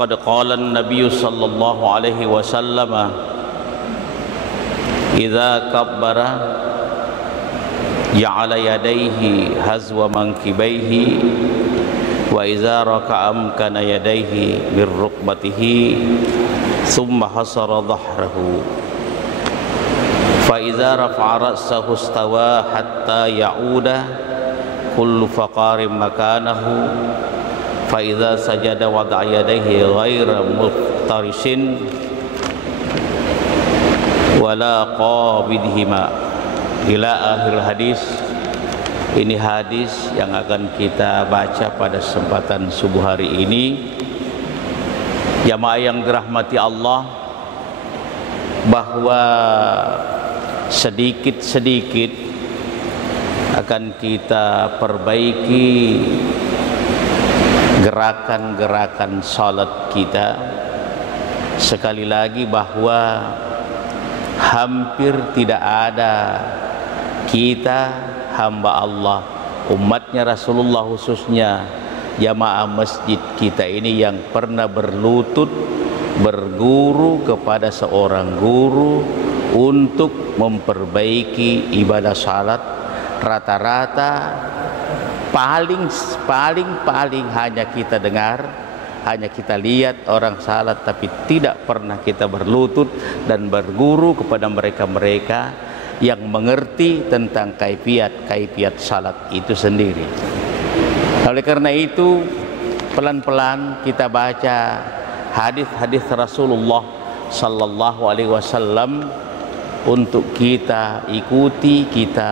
faqad qala an-nabiy sallallahu alaihi wasallam idza kabbara ja'ala yadayhi hazwa mankibaihi wa idza raka'a amkana yadayhi birrukbatihi thumma hasara dhahrahu fa idza rafa'a ra'sahu istawa hatta ya'uda kullu faqarin makanahu fa idza sajada wada'a yadayhi ghaira muftarisin wala qabidhima ila akhir hadis. Ini hadis yang akan kita baca pada kesempatan subuh hari ini. Jamaah yang dirahmati Allah, bahwa sedikit-sedikit akan kita perbaiki gerakan-gerakan salat kita. Sekali lagi bahwa hampir tidak ada kita hamba Allah, umatnya Rasulullah khususnya jamaah masjid kita ini yang pernah berlutut berguru kepada seorang guru untuk memperbaiki ibadah salat. Rata-rata paling hanya kita dengar, hanya kita lihat orang salat, tapi tidak pernah kita berlutut dan berguru kepada mereka-mereka yang mengerti tentang kaifiat salat itu sendiri. Oleh karena itu, pelan-pelan kita baca hadis-hadis Rasulullah sallallahu alaihi wasallam untuk kita ikuti, kita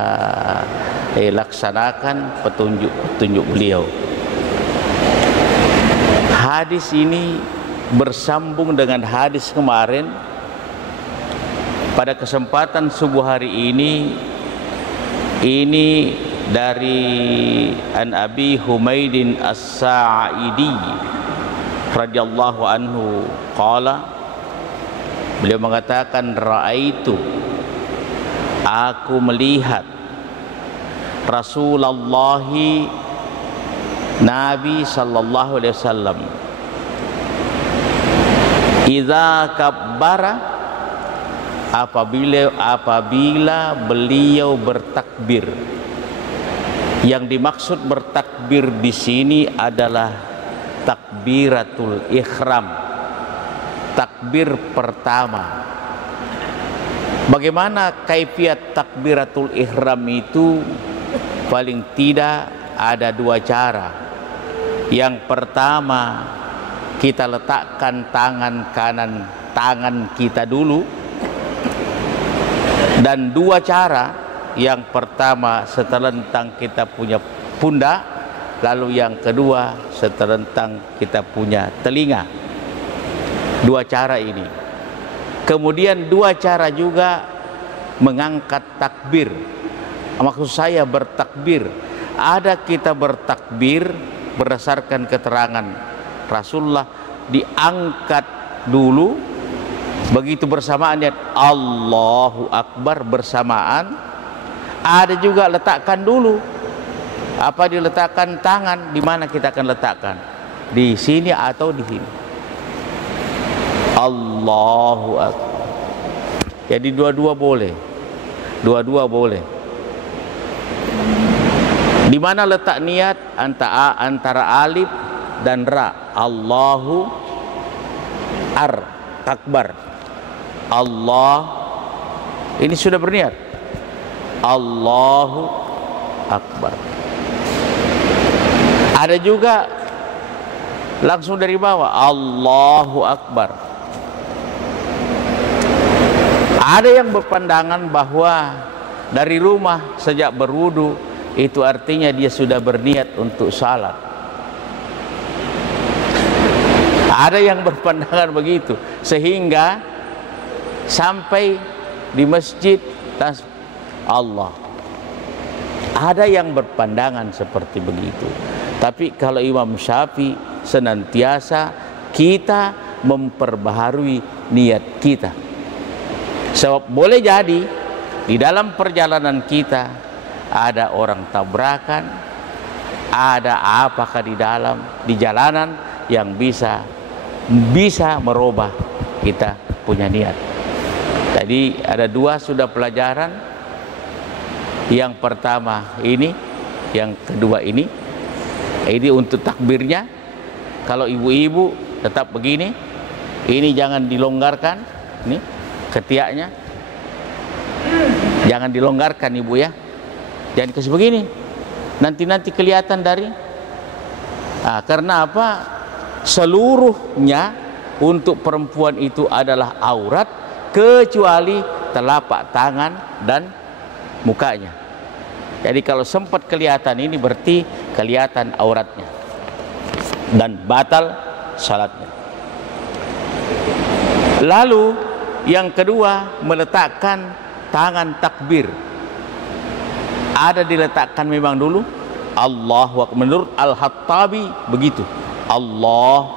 laksanakan petunjuk-petunjuk beliau. Hadis ini bersambung dengan hadis kemarin. Pada kesempatan subuh hari ini dari An Abi Humaidin As-Sa'idi radhiyallahu anhu qala, beliau mengatakan, ra'aitu, aku melihat Rasulullah Nabi sallallahu alaihi wasallam idza kabbara, apabila beliau bertakbir. Yang dimaksud bertakbir di sini adalah takbiratul ihram, takbir pertama. Bagaimana kaifiat takbiratul ihram itu? Paling tidak ada dua cara. Yang pertama, kita letakkan tangan kanan tangan kita dulu. Dan dua cara, yang pertama setelentang kita punya pundak, lalu yang kedua setelentang kita punya telinga. Dua cara ini. Kemudian dua cara juga mengangkat takbir. Maksud saya bertakbir, ada kita bertakbir berdasarkan keterangan Rasulullah, diangkat dulu. Begitu bersamaan niat Allahu Akbar bersamaan. Ada juga letakkan dulu. Apa diletakkan tangan? Di mana kita akan letakkan? Di sini atau di sini? Allahu Akbar. Jadi dua-dua boleh. Dua-dua boleh. Di mana letak niat? Antara alif dan ra. Allahu Akbar. Allah, ini sudah berniat Allahu Akbar. Ada juga langsung dari bawah Allahu Akbar. Ada yang berpandangan bahwa dari rumah sejak berwudu itu artinya dia sudah berniat untuk salat. Ada yang berpandangan begitu, sehingga sampai di masjid Allah. Ada yang berpandangan seperti begitu. Tapi kalau Imam Syafi'i senantiasa kita memperbaharui niat kita. Sebab boleh jadi di dalam perjalanan kita ada orang tabrakan, ada apakah di jalanan yang bisa bisa merubah kita punya niat. Jadi ada dua sudah pelajaran. Yang pertama ini, yang kedua ini. Ini untuk takbirnya. Kalau ibu-ibu tetap begini, ini jangan dilonggarkan, ini ketiaknya jangan dilonggarkan ibu ya, jangan kasih begini, nanti kelihatan dari. Karena apa? Seluruhnya untuk perempuan itu adalah aurat kecuali telapak tangan dan mukanya. Jadi kalau sempat kelihatan ini berarti kelihatan auratnya dan batal salatnya. Lalu yang kedua, meletakkan tangan takbir. Ada diletakkan memang dulu Allahu Akbar. Menurut Al-Hattabi begitu. Allah.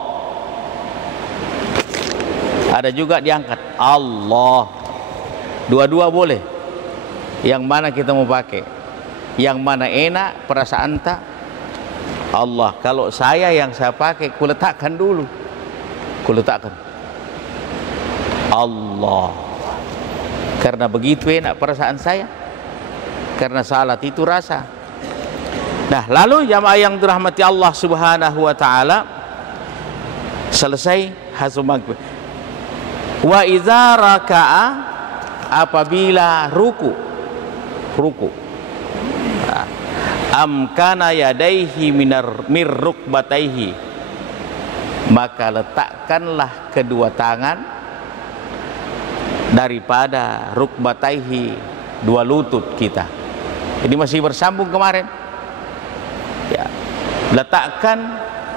Ada juga diangkat Allah. Dua-dua boleh. Yang mana kita mau pakai? Yang mana enak perasaan tak? Allah. Kalau saya yang saya pakai, kuletakkan dulu. Kuletakkan Allah. Karena begitu enak perasaan saya. Karena salat itu rasa. Nah, lalu jamaah yang dirahmati Allah Subhanahu wa taala, selesai hasul maghrib. Wa idza raka'a, apabila ruku. Amkana yadaihi mir rukbataihi, maka letakkanlah kedua tangan daripada rukbataihi, dua lutut kita. Ini masih bersambung kemarin ya. Letakkan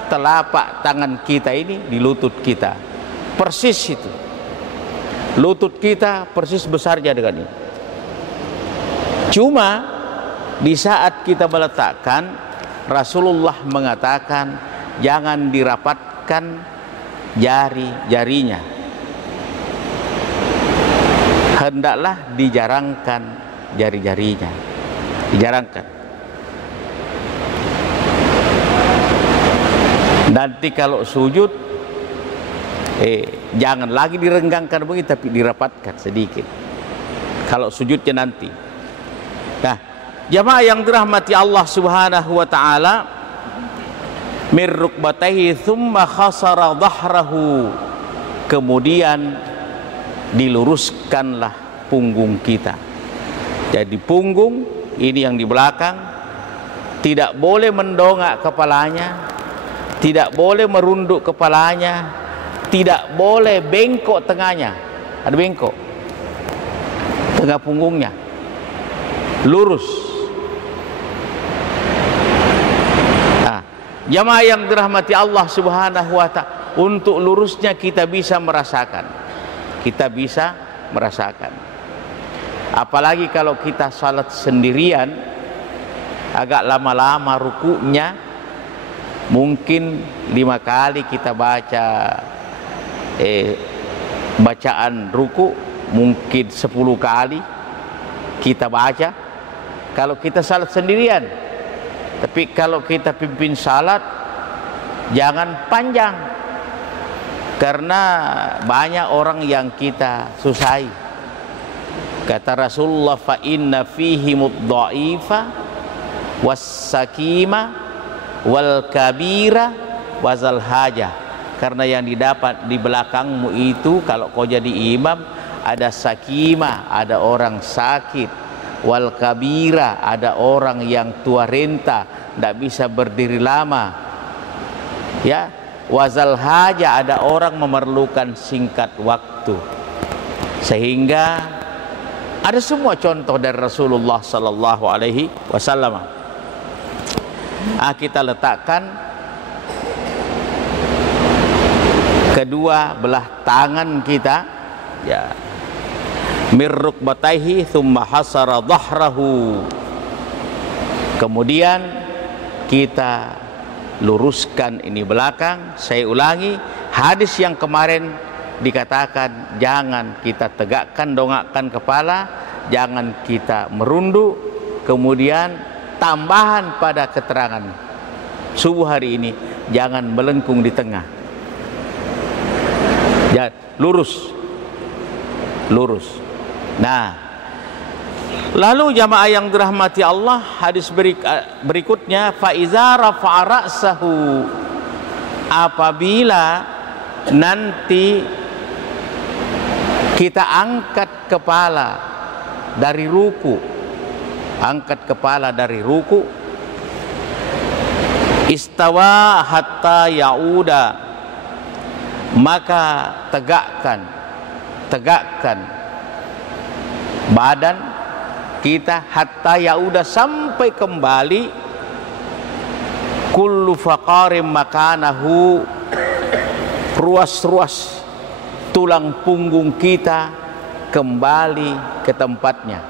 telapak tangan kita ini di lutut kita, persis itu. Lutut kita persis besarnya dengan ini. Cuma di saat kita meletakkan, Rasulullah mengatakan jangan dirapatkan jari-jarinya, hendaklah dijarangkan jari-jarinya, dijarangkan. Nanti kalau sujud, jangan lagi direnggangkan begitu, tapi dirapatkan sedikit kalau sujudnya nanti. Nah, jamaah yang dirahmati Allah Subhanahu wa taala, mir rukbatayhi thumma khasara dhahrahu, kemudian diluruskanlah punggung kita. Jadi punggung ini yang di belakang tidak boleh mendongak kepalanya, tidak boleh merunduk kepalanya, tidak boleh bengkok tengahnya. Ada bengkok tengah punggungnya, lurus. Nah, jamaah yang dirahmati Allah Subhanahu wa ta'ala, untuk lurusnya kita bisa merasakan. Kita bisa merasakan. Apalagi kalau kita salat sendirian, agak lama-lama rukunya, mungkin 5 kali kita baca bacaan ruku, mungkin 10 kali kita baca kalau kita salat sendirian. Tapi kalau kita pimpin salat, jangan panjang, karena banyak orang yang kita susahi. Kata Rasulullah, fa inna fihi mudha'ifa was-sakima wal kabira wazal hajah. Karena yang didapat di belakangmu itu, kalau kau jadi imam, ada sakimah, ada orang sakit, wal kabira, ada orang yang tua renta, tidak bisa berdiri lama, ya, wazal haja, ada orang memerlukan singkat waktu. Sehingga ada semua contoh dari Rasulullah sallallahu alaihi wasallam. Kita letakkan kedua belah tangan kita, ya, mir rukbatayhi thumma hasara dhahrahu, kemudian kita luruskan ini belakang. Saya ulangi, hadis yang kemarin dikatakan jangan kita tegakkan, dongakkan kepala, jangan kita merunduk. Kemudian tambahan pada keterangan subuh hari ini, jangan melengkung di tengah. Ya, lurus. Nah, lalu jamaah yang dirahmati Allah, hadis berikutnya, fa iza rafa'a ra'sahu, apabila nanti kita angkat kepala dari ruku, istawa hatta yauda, maka tegakkan badan kita hatta yauda, sampai kembali kullu faqarim makanahu, ruas-ruas tulang punggung kita kembali ke tempatnya.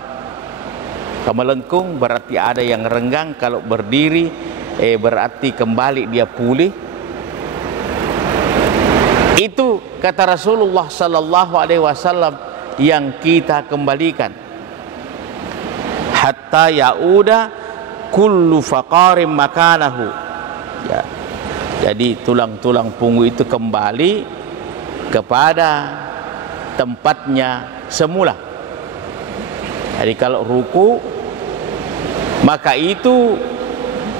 Melengkung berarti ada yang renggang, kalau berdiri berarti kembali dia pulih. Itu kata Rasulullah sallallahu alaihi wasallam yang kita kembalikan. Hatta yauda kullu faqarim makanahu. Ya. Jadi tulang-tulang punggung itu kembali kepada tempatnya semula. Jadi kalau ruku, maka itu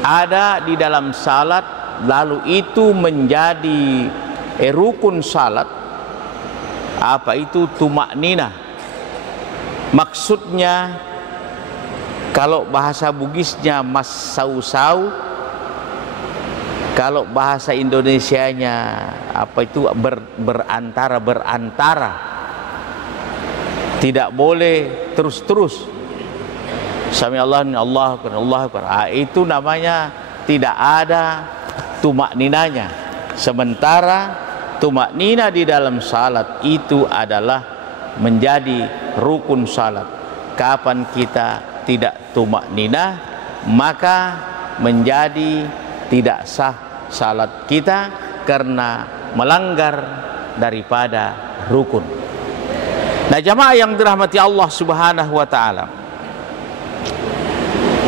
ada di dalam salat, lalu itu menjadi rukun salat. Apa itu? Tumakninah. Maksudnya kalau bahasa Bugisnya mas sau-sau, kalau bahasa Indonesianya apa itu? Berantara. Tidak boleh terus-terus. Sami Allah, Allah Akbar. Itu namanya tidak ada tumakninanya. Sementara tumaknina di dalam salat itu adalah menjadi rukun salat. Kapan kita tidak tumaknina, maka menjadi tidak sah salat kita karena melanggar daripada rukun. Nah, jamaah yang dirahmati Allah Subhanahu wa taala.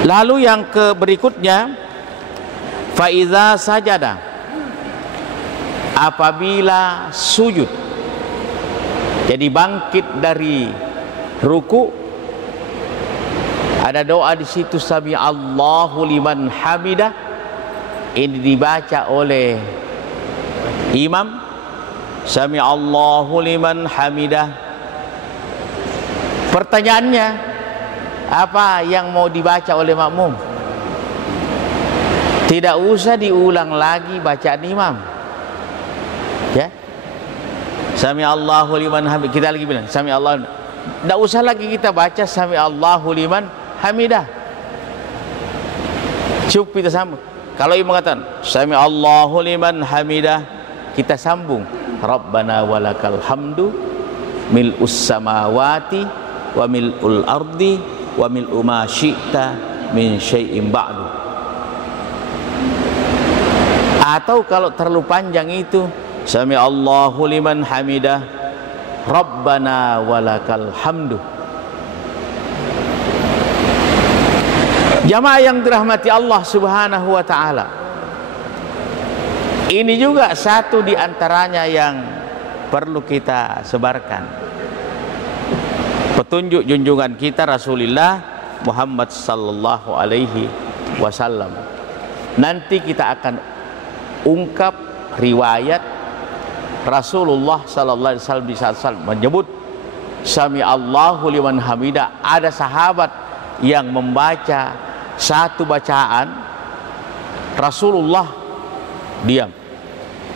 Lalu yang berikutnya, fa iza sajada, apabila sujud. Jadi bangkit dari ruku, ada doa di situ, sami Allahu liman hamidah. Ini dibaca oleh imam, sami Allahu liman hamidah. Pertanyaannya, apa yang mau dibaca oleh makmum? Tidak usah diulang lagi bacaan imam. Ya, sami Allahu liman hamid. Kita lagi bilang sami Allah. Tidak usah lagi kita baca sami Allahu liman hamidah. Cukup kita sambung. Kalau imam mengatakan sami Allahu liman hamidah, kita sambung Rabbana walakal hamdu mil'us samawati wa mil'ul ardi wa mil'u ma syi'ta min syai'in ba'du. Atau kalau terlalu panjang itu sami Allahu liman hamidah Rabbana walakal hamdu. Jamaah yang dirahmati Allah Subhanahu wa taala, ini juga satu di antaranya yang perlu kita sebarkan. Petunjuk junjungan kita Rasulullah Muhammad sallallahu alaihi wasallam. Nanti kita akan ungkap riwayat Rasulullah sallallahu alaihi wasallam di saat menyebut sami Allahu liman hamidah. Ada sahabat yang membaca satu bacaan, Rasulullah diam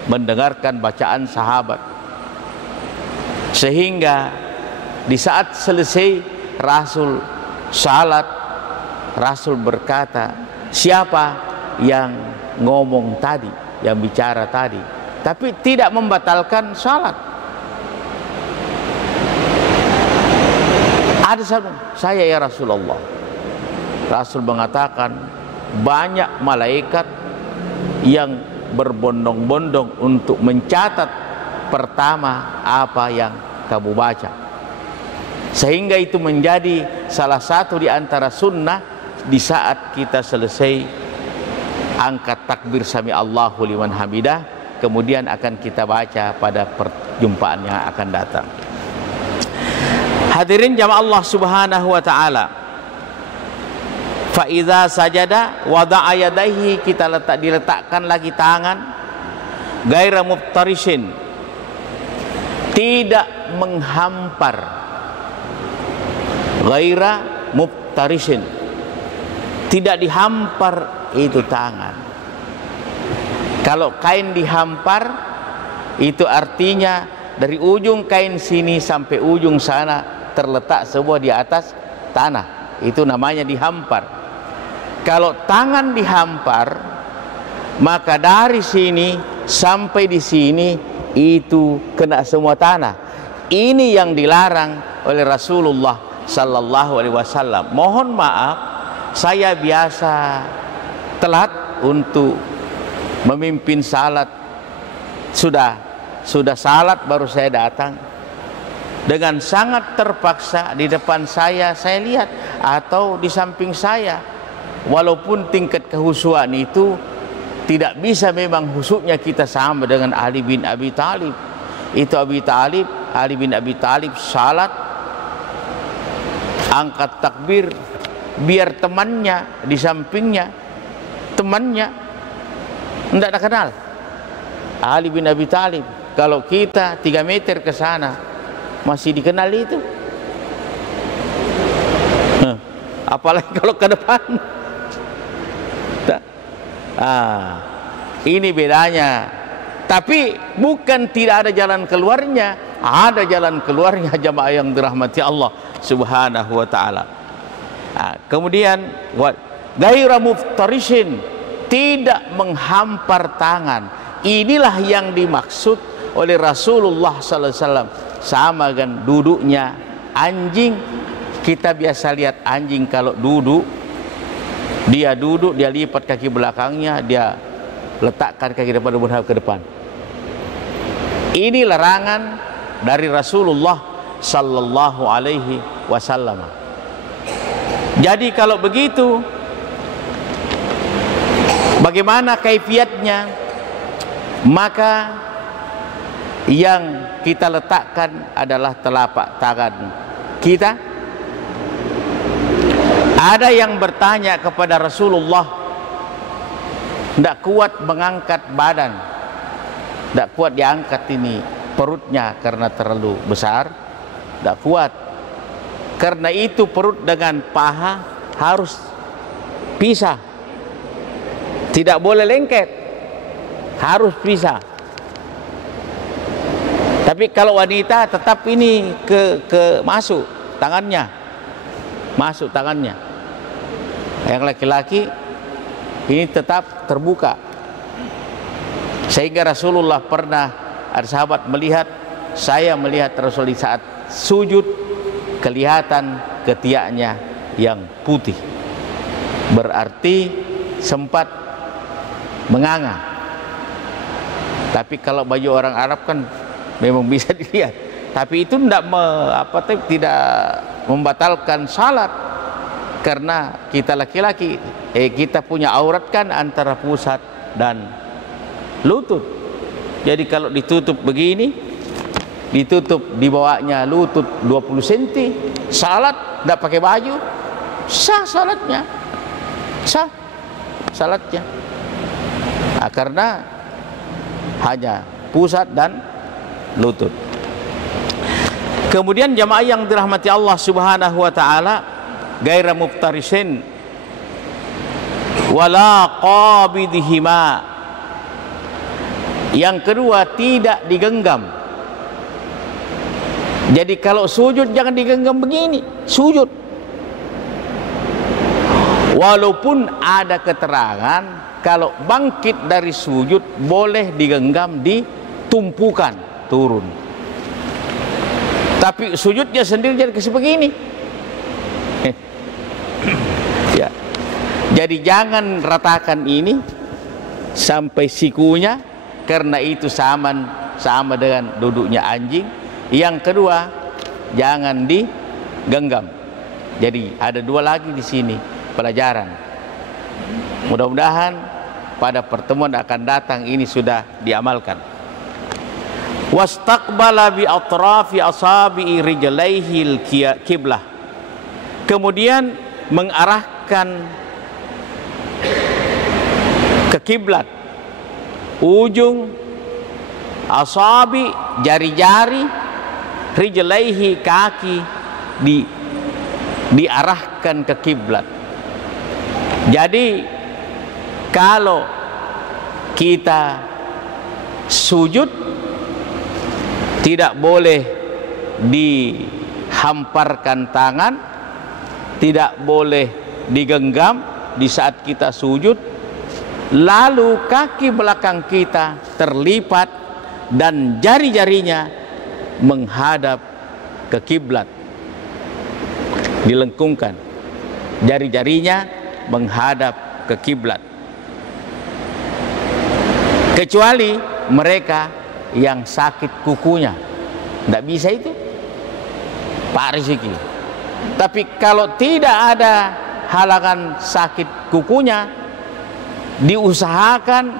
mendengarkan bacaan sahabat, sehingga di saat selesai Rasul salat, Rasul berkata, siapa yang ngomong tadi, yang bicara tadi, tapi tidak membatalkan salat. Ada satu, saya ya Rasulullah. Rasul mengatakan, banyak malaikat yang berbondong-bondong untuk mencatat pertama apa yang kamu baca. Sehingga itu menjadi salah satu di antara sunnah di saat kita selesai angkat takbir sami Allahu liman hamidah, kemudian akan kita baca pada perjumpaan yang akan datang. Hadirin jamaah Allah Subhanahu wa taala. Fa idza sajada wada'a yadayhi, kita diletakkan lagi tangan, gaira muftarishin, tidak menghampar, gaira muftarishin, tidak dihampar itu tangan. Kalau kain dihampar itu artinya dari ujung kain sini sampai ujung sana terletak sebuah di atas tanah, itu namanya dihampar. Kalau tangan dihampar, maka dari sini sampai di sini itu kena semua tanah. Ini yang dilarang oleh Rasulullah sallallahu alaihi wasallam. Mohon maaf, saya biasa telat untuk memimpin salat. Sudah salat baru saya datang. Dengan sangat terpaksa di depan saya lihat atau di samping saya, walaupun tingkat kehusuan itu tidak bisa memang husuknya kita sama dengan Ali bin Abi Thalib. Itu Ali bin Abi Thalib salat angkat takbir, biar temannya di sampingnya, temannya tidak kenal Ali bin Abi Thalib. Kalau kita 3 meter ke sana masih dikenal itu, apalagi kalau ke depan. Ini bedanya. Tapi bukan tidak ada jalan keluarnya, ada jalan keluarnya jamaah yang dirahmati Allah Subhanahu wa taala. Kemudian gaira muftarishin, tidak menghampar tangan. Inilah yang dimaksud oleh Rasulullah sallallahu alaihi wasallam. Sama dengan duduknya anjing. Kita biasa lihat anjing kalau duduk, dia lipat kaki belakangnya, dia letakkan kaki depan dan menghadap ke depan. Ini larangan dari Rasulullah sallallahu alaihi wasallam. Jadi kalau begitu, bagaimana kaifiatnya? Maka yang kita letakkan adalah telapak tangan kita. Ada yang bertanya kepada Rasulullah, tidak kuat mengangkat badan, tidak kuat diangkat ini perutnya karena terlalu besar, tidak kuat. Karena itu perut dengan paha harus pisah, tidak boleh lengket, harus pisah. Tapi kalau wanita tetap ini masuk tangannya, Yang laki-laki ini tetap terbuka. Sehingga Rasulullah pernah, ada sahabat melihat, saya melihat Rasulullah saat sujud kelihatan ketiaknya yang putih, berarti sempat menganga. Tapi kalau baju orang Arab kan memang bisa dilihat, tapi itu tidak membatalkan salat, karena kita laki-laki kita punya aurat kan antara pusat dan lutut. Jadi kalau ditutup begini, ditutup di bawahnya lutut 20 cm, salat tidak pakai baju, sah salatnya, karena hanya pusat dan lutut. Kemudian jamaah yang dirahmati Allah Subhanahu wa taala, gaira muftarishin wala qabidhima. Yang kedua, tidak digenggam. Jadi kalau sujud jangan digenggam begini, sujud. Walaupun ada keterangan kalau bangkit dari sujud boleh digenggam, ditumpukan turun. Tapi sujudnya sendiri jadi sebegini. Ya. Jadi jangan ratakan ini sampai sikunya, karena itu sama dengan duduknya anjing. Yang kedua, jangan digenggam. Jadi ada 2 lagi di sini pelajaran. Mudah-mudahan pada pertemuan akan datang ini sudah diamalkan. Wastaqbala bi atrafi asabi'i rijlaihil qiblah. Kemudian mengarahkan ke kiblat ujung asabi, jari-jari, rijlaihi, kaki diarahkan ke kiblat. Jadi kalau kita sujud tidak boleh dihamparkan tangan, tidak boleh digenggam di saat kita sujud, lalu kaki belakang kita terlipat dan jari-jarinya menghadap ke kiblat, dilengkungkan, jari-jarinya menghadap ke kiblat. Kecuali mereka yang sakit kukunya, tidak bisa itu, Pak Riziki. Tapi kalau tidak ada halangan sakit kukunya, diusahakan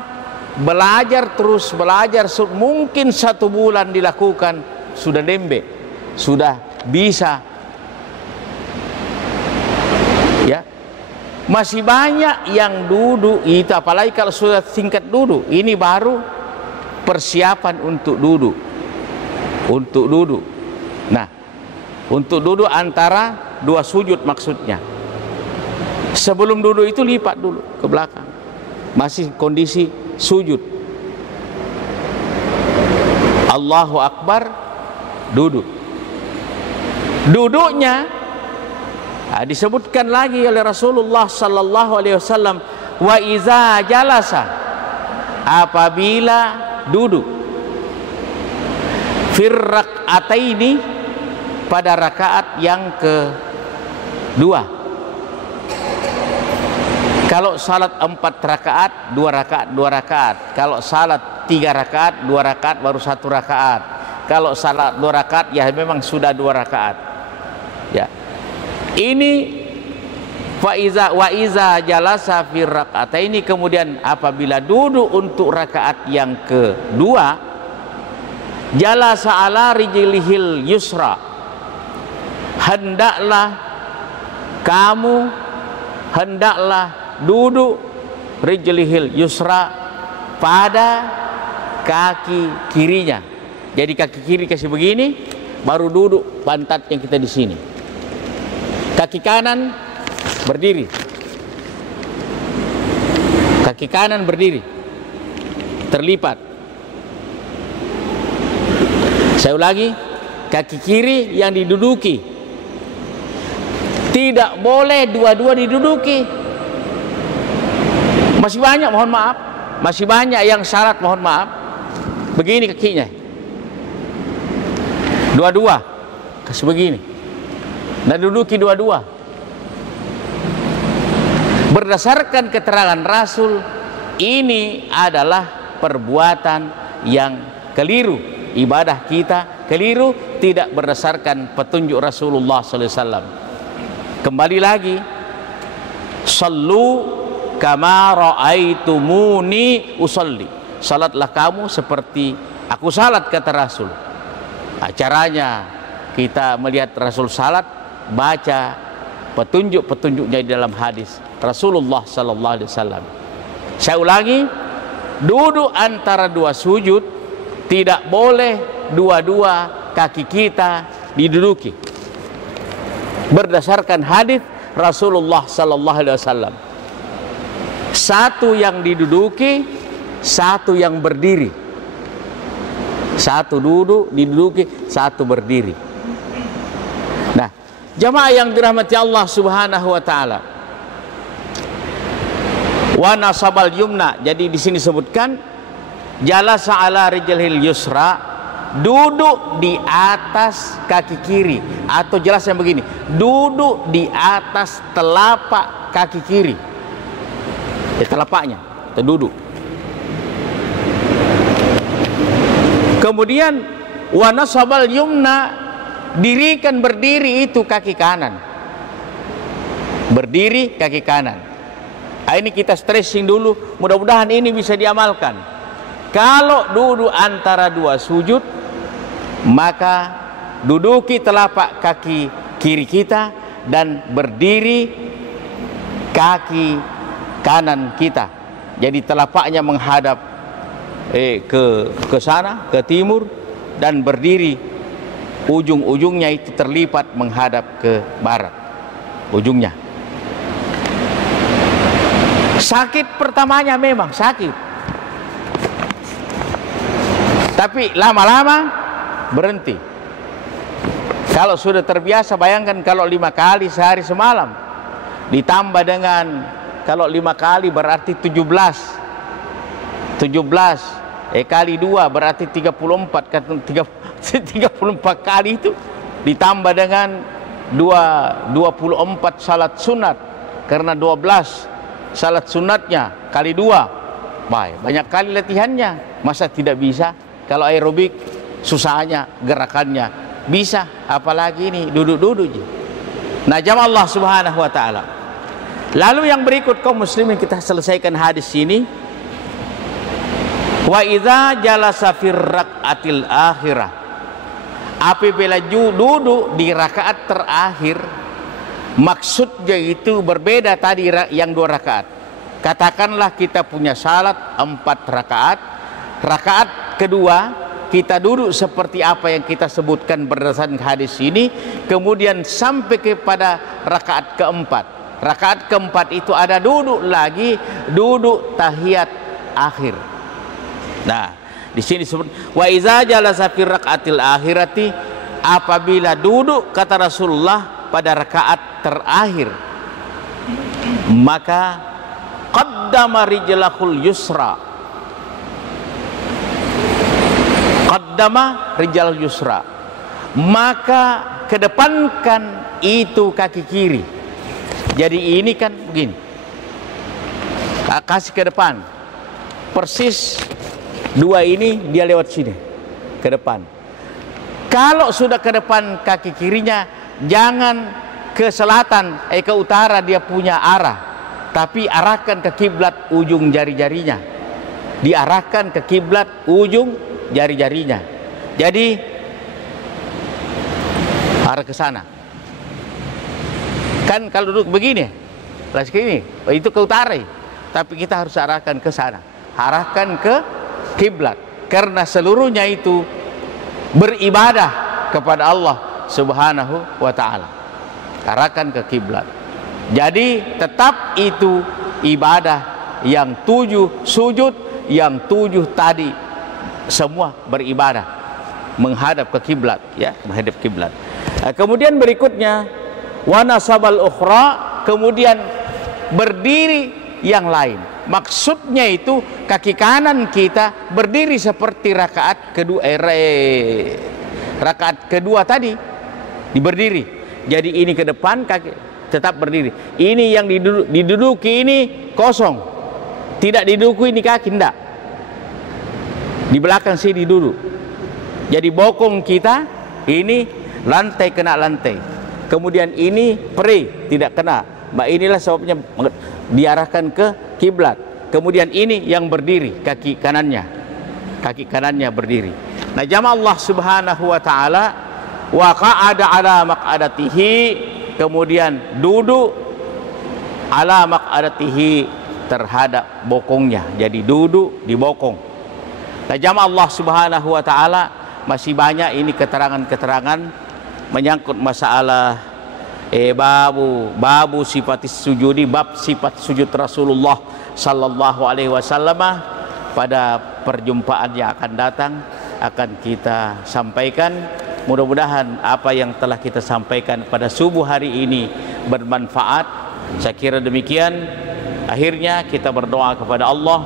belajar terus, belajar mungkin 1 bulan dilakukan, sudah lembe, sudah bisa. Ya, masih banyak yang duduk itu, apalagi kalau sudah tingkat duduk, ini baru persiapan untuk duduk. Untuk duduk. Nah, untuk duduk antara 2 sujud maksudnya. Sebelum duduk itu lipat dulu ke belakang. Masih kondisi sujud. Allahu Akbar, duduk. Duduknya disebutkan lagi oleh Rasulullah sallallahu alaihi wasallam, wa iza jalasa, apabila duduk, fir rak'ataini, pada rakaat yang kedua. Kalau salat 4 rakaat, 2 rakaat, 2 rakaat. Kalau salat 3 rakaat, 2 rakaat baru 1 rakaat. Kalau salat 2 rakaat, ya memang sudah 2 rakaat. Ya. Ini wa iza jalasa fi rak'ataini, kemudian apabila duduk untuk rakaat yang kedua, jalasa ala rijlihil yusra, hendaklah duduk rijlihil yusra, pada kaki kirinya. Jadi kaki kiri kasih begini, baru duduk pantatnya kita di sini. Kaki kanan berdiri, kaki kanan berdiri, terlipat. Saya ulangi, kaki kiri yang diduduki, tidak boleh dua-dua diduduki. Masih banyak, mohon maaf, masih banyak yang syarat, mohon maaf. Begini kakinya, dua-dua kasih begini, dan duduki dua-dua. Berdasarkan keterangan Rasul, ini adalah perbuatan yang keliru. Ibadah kita keliru, tidak berdasarkan petunjuk Rasulullah SAW. Kembali lagi, sallu kama ra'aitumuni usalli, salatlah kamu seperti aku salat, kata Rasul. Caranya kita melihat Rasul salat, baca petunjuk-petunjuknya di dalam hadis Rasulullah sallallahu alaihi wasallam. Saya ulangi, duduk antara 2 sujud tidak boleh dua-dua kaki kita diduduki. Berdasarkan hadis Rasulullah sallallahu alaihi wasallam, satu yang diduduki, satu yang berdiri. Satu duduk, diduduki, satu berdiri. Nah, jamaah yang dirahmati Allah Subhanahu wa taala. Wa nasabal yumna, jadi di sini sebutkan jalasa ala rijlihil yusra, duduk di atas kaki kiri, atau jelasnya begini, duduk di atas telapak kaki kiri. Telapaknya kita duduk. Kemudian wa nasabal yumna, dirikan berdiri itu kaki kanan. Berdiri kaki kanan. Ini kita stressing dulu, mudah-mudahan ini bisa diamalkan. Kalau duduk antara dua sujud, maka duduki telapak kaki kiri kita dan berdiri kaki kanan kita. Jadi telapaknya menghadap ke sana, ke timur, dan berdiri ujung-ujungnya itu terlipat menghadap ke barat. Ujungnya. Sakit pertamanya memang sakit. Tapi lama-lama berhenti. Kalau sudah terbiasa, bayangkan kalau 5 kali sehari semalam, ditambah dengan kalau 5 kali berarti 17 kali 2 berarti 34 kali itu, ditambah dengan 24 salat sunat, karena 12 salat sunatnya kali 2. Baik, banyak kali latihannya. Masa tidak bisa? Kalau aerobik susahnya gerakannya bisa, apalagi ini duduk-duduk. Nah, jam Allah Subhanahu wa taala. Lalu yang berikut kaum muslimin, kita selesaikan hadis ini. Wa idza jalasa fir raqatil akhirah. Apabila duduk di rakaat terakhir, maksudnya itu berbeda tadi yang 2 rakaat. Katakanlah kita punya salat 4 rakaat. Rakaat kedua kita duduk seperti apa yang kita sebutkan berdasarkan hadis ini, kemudian sampai kepada rakaat keempat. Rakaat keempat itu ada duduk lagi, duduk tahiyat akhir. Nah, di sini disebut wa iza jalasa fi raqatil akhirati, apabila duduk kata Rasulullah pada rakaat terakhir, maka qaddama rijlahul yusra. Qaddama rijal yusra, maka kedepankan itu kaki kiri. Jadi ini kan begini, kasih ke depan, persis 2 ini dia lewat sini ke depan. Kalau sudah ke depan kaki kirinya, jangan ke selatan, ke utara dia punya arah, tapi arahkan ke kiblat ujung jari-jarinya. Diarahkan ke kiblat ujung jari-jarinya. Jadi arah ke sana. Kan kalau duduk begini, lah segini, itu ke utara. Tapi kita harus arahkan ke sana. Arahkan ke kiblat, karena seluruhnya itu beribadah kepada Allah Subhanahu wa taala. Arahkan ke kiblat. Jadi tetap itu ibadah yang 7 sujud, yang 7 tadi semua beribadah menghadap ke kiblat, ya, menghadap kiblat. Kemudian berikutnya wa nasabal ukhra, kemudian berdiri yang lain. Maksudnya itu kaki kanan kita berdiri seperti rakaat kedua tadi, berdiri. Jadi ini ke depan, kaki tetap berdiri. Ini yang diduduki ini kosong, tidak diduduki ini kaki, tidak. Di belakang sini duduk. Jadi bokong kita ini lantai kena lantai. Kemudian ini peri tidak kena. Inilah sebabnya diarahkan ke kiblat. Kemudian ini yang berdiri, kaki kanannya berdiri. Nah, jamaah Allah Subhanahu wa taala, wa qa'ada ala maq'adatihi, kemudian duduk ala maq'adatihi, terhadap bokongnya. Jadi duduk di bokong. Nah, jamaah Allah Subhanahu wa taala, masih banyak ini keterangan-keterangan menyangkut masalah babu sifatis sujudi, bab sifat sujud Rasulullah sallallahu alaihi wasallam. Pada perjumpaan yang akan datang akan kita sampaikan. Mudah-mudahan apa yang telah kita sampaikan pada subuh hari ini bermanfaat. Saya kira demikian. Akhirnya kita berdoa kepada Allah,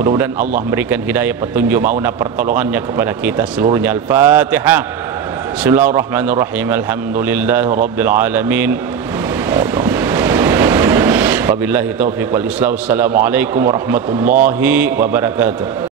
mudah-mudahan Allah memberikan hidayah, petunjuk, maunah pertolongannya kepada kita seluruhnya. Al-Fatihah. Bismillahirrahmanirrahim. Alhamdulillahi rabbil alamin. Wabillahi taufiq wal islam. Assalamualaikum warahmatullahi wabarakatuh.